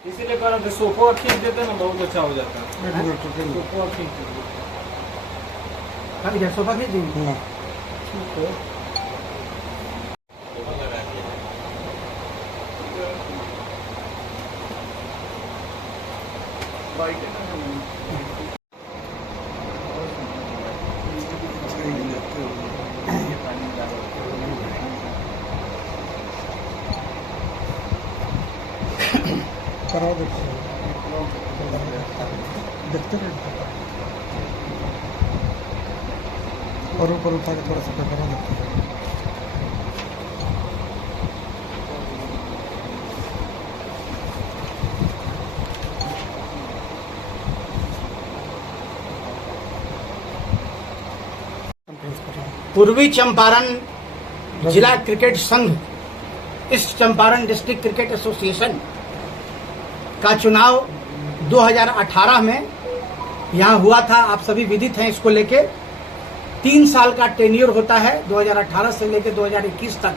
इसीलिए कह रहे थे सोफा खींच देते ना बहुत अच्छा हो जाता है। सोफा खींच दीजिए। सोफा खींच दीजिए। करा देखते रहते और ऊपर उठा के थोड़ा सा करा देते हैं। पूर्वी चंपारण जिला क्रिकेट संघ, east Champaran district cricket association का चुनाव 2018 में यहाँ हुआ था। आप सभी विदित हैं इसको लेके। 3 साल का टेन्योर होता है 2018 से लेकर 2021 तक।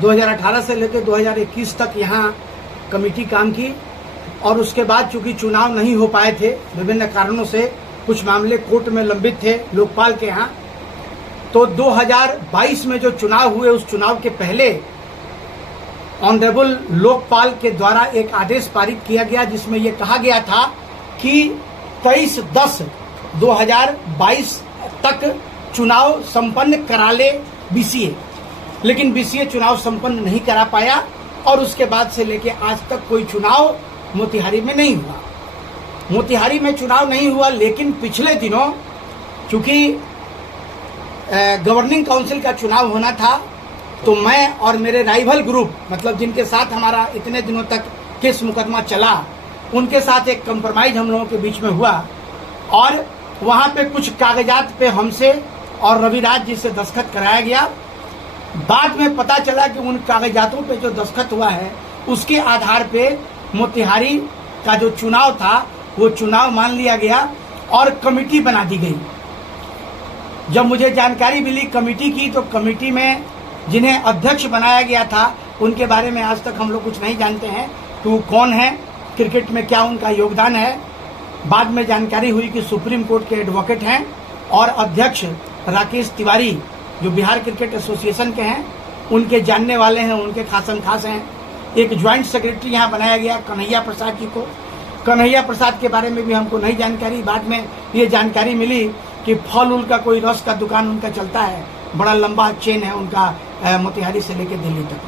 2018 से लेकर 2021 तक यहाँ कमेटी काम की और उसके बाद चूंकि चुनाव नहीं हो पाए थे विभिन्न कारणों से, कुछ मामले कोर्ट में लंबित थे लोकपाल के यहाँ, तो 2022 में जो चुनाव हुए उस चुनाव के पहले ऑनरेबल लोकपाल के द्वारा एक आदेश पारित किया गया जिसमें यह कहा गया था कि 23/10/2022 तक चुनाव संपन्न करा ले बीसीए, लेकिन बीसीए चुनाव संपन्न नहीं करा पाया और उसके बाद से लेके आज तक कोई चुनाव मोतिहारी में नहीं हुआ। मोतिहारी में चुनाव नहीं हुआ, लेकिन पिछले दिनों चूंकि गवर्निंग काउंसिल का चुनाव होना था तो मैं और मेरे राइवल ग्रुप, मतलब जिनके साथ हमारा इतने दिनों तक केस मुकदमा चला, उनके साथ एक कंप्रोमाइज हम लोगों के बीच में हुआ और वहां पे कुछ कागजात पे हमसे और रविराज जी से दस्तखत कराया गया। बाद में पता चला कि उन कागजातों पे जो दस्तखत हुआ है उसके आधार पे मोतिहारी का जो चुनाव था वो चुनाव मान लिया गया और कमेटी बना दी गई। जब मुझे जानकारी मिली कमेटी की, तो कमेटी में जिन्हें अध्यक्ष बनाया गया था उनके बारे में आज तक हम लोग कुछ नहीं जानते हैं कि वो कौन है, क्रिकेट में क्या उनका योगदान है। बाद में जानकारी हुई कि सुप्रीम कोर्ट के एडवोकेट हैं और अध्यक्ष राकेश तिवारी जो बिहार क्रिकेट एसोसिएशन के हैं, उनके जानने वाले हैं, उनके खासम खास हैं। एक ज्वाइंट सेक्रेटरी यहाँ बनाया गया कन्हैया प्रसाद जी को। कन्हैया प्रसाद के बारे में भी हमको नहीं जानकारी, बाद में ये जानकारी मिली कि फल उल का कोई रस का दुकान उनका चलता है, बड़ा लंबा चेन है उनका मोतिहारी से लेकर दिल्ली तक।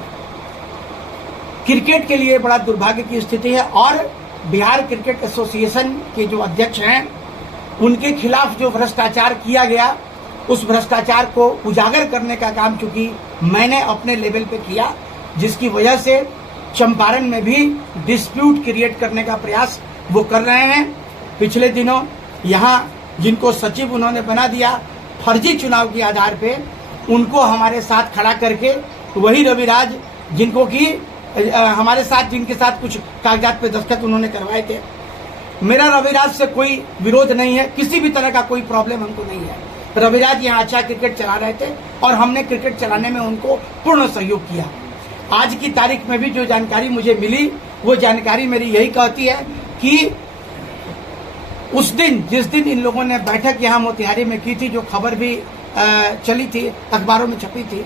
क्रिकेट के लिए बड़ा दुर्भाग्य की स्थिति है और बिहार क्रिकेट एसोसिएशन के जो अध्यक्ष हैं उनके खिलाफ जो भ्रष्टाचार किया गया, उस भ्रष्टाचार को उजागर करने का काम चूंकि मैंने अपने लेवल पे किया, जिसकी वजह से चंपारण में भी डिस्प्यूट क्रिएट करने का प्रयास वो कर रहे हैं। पिछले दिनों यहाँ जिनको सचिव उन्होंने बना दिया फर्जी चुनाव के आधार पे, उनको हमारे साथ खड़ा करके वही रविराज जिनको कि हमारे साथ जिनके साथ कुछ कागजात पे दस्तखत उन्होंने करवाए थे। मेरा रविराज से कोई विरोध नहीं है, किसी भी तरह का कोई प्रॉब्लम हमको नहीं है। रविराज यहाँ अच्छा क्रिकेट चला रहे थे और हमने क्रिकेट चलाने में उनको पूर्ण सहयोग किया। आज की तारीख में भी जो जानकारी मुझे मिली वो जानकारी मेरी यही कहती है कि उस दिन जिस दिन इन लोगों ने बैठक यहाँ मोतिहारी में की थी, जो खबर भी चली थी, अखबारों में छपी थी,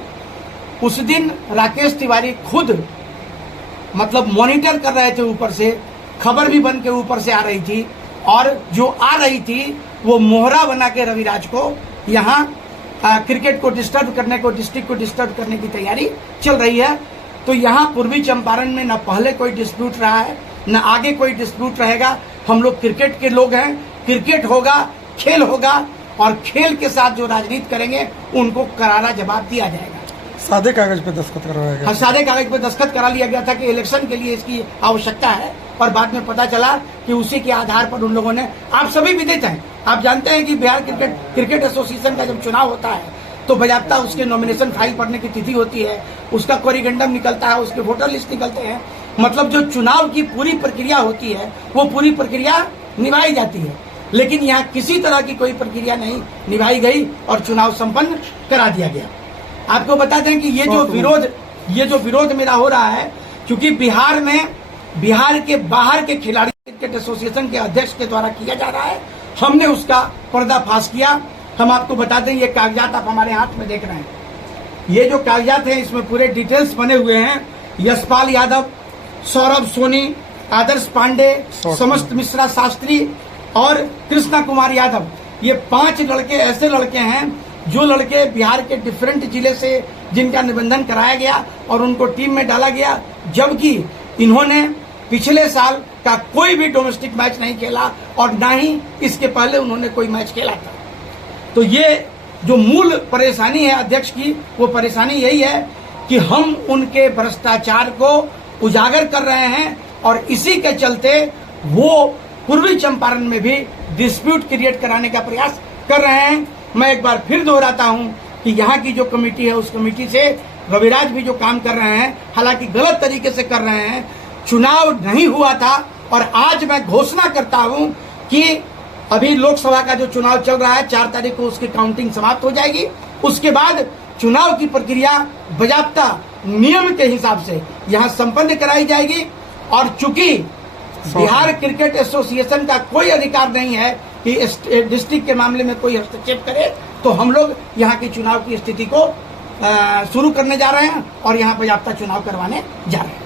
उस दिन राकेश तिवारी खुद मतलब मॉनिटर कर रहे थे, ऊपर से खबर भी बन के ऊपर से आ रही थी और जो आ रही थी वो मोहरा बना के रविराज को यहाँ क्रिकेट को डिस्टर्ब करने को, डिस्ट्रिक्ट को डिस्टर्ब करने की तैयारी चल रही है। तो यहाँ पूर्वी चंपारण में न पहले कोई डिस्प्यूट रहा है न आगे कोई डिस्प्यूट रहेगा। हम लोग क्रिकेट के लोग हैं, क्रिकेट होगा, खेल होगा और खेल के साथ जो राजनीति करेंगे उनको करारा जवाब दिया जाएगा। सादे कागज पे दस्तखत करवाया गया। हाँ, सादे कागज पे दस्तखत करा लिया गया था कि इलेक्शन के लिए इसकी आवश्यकता है और बाद में पता चला कि उसी के आधार पर उन लोगों ने, आप सभी विदित हैं, आप जानते हैं कि बिहार क्रिकेट एसोसिएशन का जब चुनाव होता है तो बजाबता उसके नॉमिनेशन फाइल पड़ने की तिथि होती है, उसका कोरिगेंडम निकलता है, उसके वोटर लिस्ट निकलते हैं, मतलब जो चुनाव की पूरी प्रक्रिया होती है वो पूरी प्रक्रिया निभाई जाती है। लेकिन यहाँ किसी तरह की कोई प्रक्रिया नहीं निभाई गई और चुनाव संपन्न करा दिया गया। आपको बता दें कि ये जो विरोध मेरा हो रहा है, क्योंकि बिहार में बिहार के बाहर के खिलाड़ी क्रिकेट एसोसिएशन के अध्यक्ष के द्वारा किया जा रहा है। हमने उसका पर्दाफाश किया। हम आपको बता दें, ये कागजात आप हमारे हाथ में देख रहे हैं। ये जो कागजात हैं इसमें पूरे डिटेल्स बने हुए हैं। यशपाल यादव, सौरभ सोनी, आदर्श पांडे, समस्त मिश्रा शास्त्री और कृष्णा कुमार यादव, ये 5 लड़के ऐसे लड़के हैं जो लड़के बिहार के डिफरेंट जिले से जिनका निबंधन कराया गया और उनको टीम में डाला गया, जबकि इन्होंने पिछले साल का कोई भी डोमेस्टिक मैच नहीं खेला और ना ही इसके पहले उन्होंने कोई मैच खेला था। तो ये जो मूल परेशानी है अध्यक्ष की, वो परेशानी यही है कि हम उनके भ्रष्टाचार को उजागर कर रहे हैं और इसी के चलते वो पूर्वी चंपारण में भी डिस्प्यूट क्रिएट कराने का प्रयास कर रहे हैं। मैं एक बार फिर दोहराता हूं कि यहाँ की जो कमेटी है उस कमेटी से रविराज भी जो काम कर रहे हैं, हालांकि गलत तरीके से कर रहे हैं। चुनाव नहीं हुआ था और आज मैं घोषणा करता हूं कि अभी लोकसभा का जो चुनाव चल रहा है 4 तारीख को उसकी काउंटिंग समाप्त हो जाएगी। उसके बाद चुनाव की प्रक्रिया बाकायदा नियम के हिसाब से यहाँ संपन्न कराई जाएगी। और चूंकि बिहार क्रिकेट एसोसिएशन का कोई अधिकार नहीं है कि डिस्ट्रिक्ट के मामले में कोई हस्तक्षेप करे, तो हम लोग यहाँ की चुनाव की स्थिति को शुरू करने जा रहे हैं और यहाँ बाकायदा चुनाव करवाने जा रहे हैं।